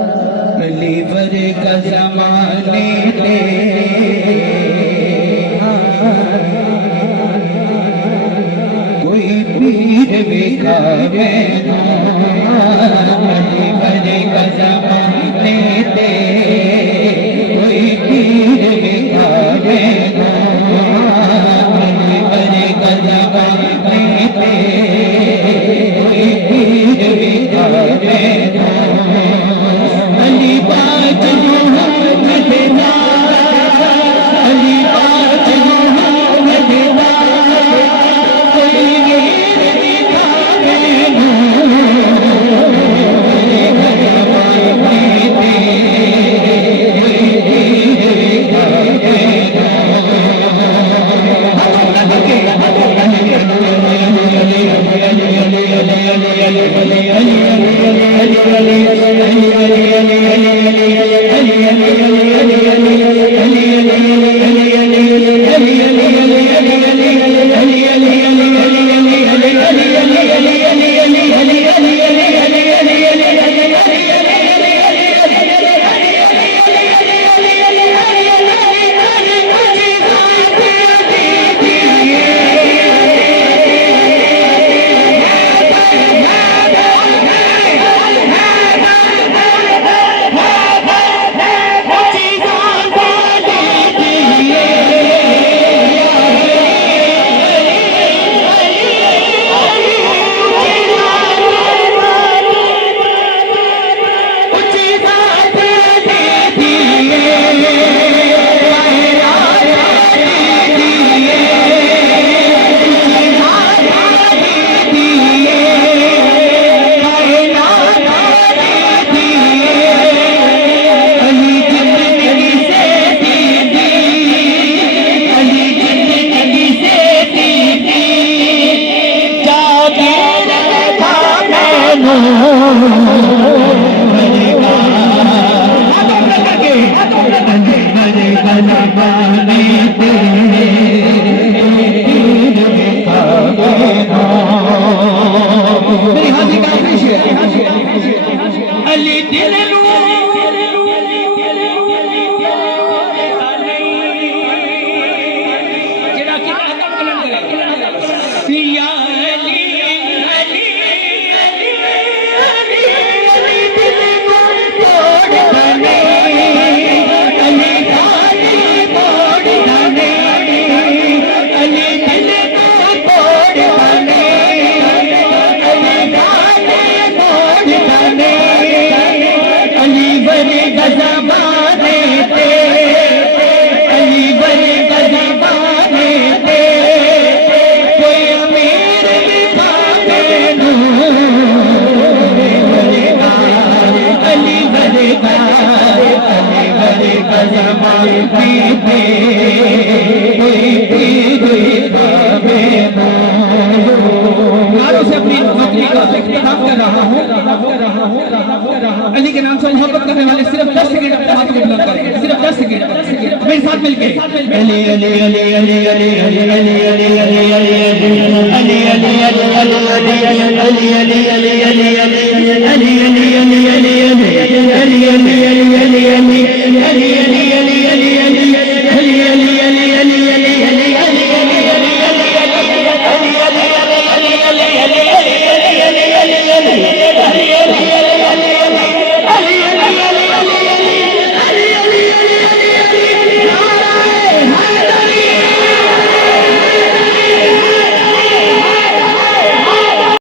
अलीवर का ज़माने दे कोई पीर बिकावे अलीवर का ज़माने दे कोई पीर बिकावे अलीवर का ज़माने दे कोई पीर बिकावे अली बात मददा अली बात मददा कोई गिर दिखावे अली दिल अली के नाम से मोहब्बत करने वाले सिर्फ 10 सेकंड अपने हाथ को बुलंद करें, सिर्फ 10 सेकंड मेरे साथ मिलके अली अली अली अली अली अली अली अली अली अली अली अली अली अली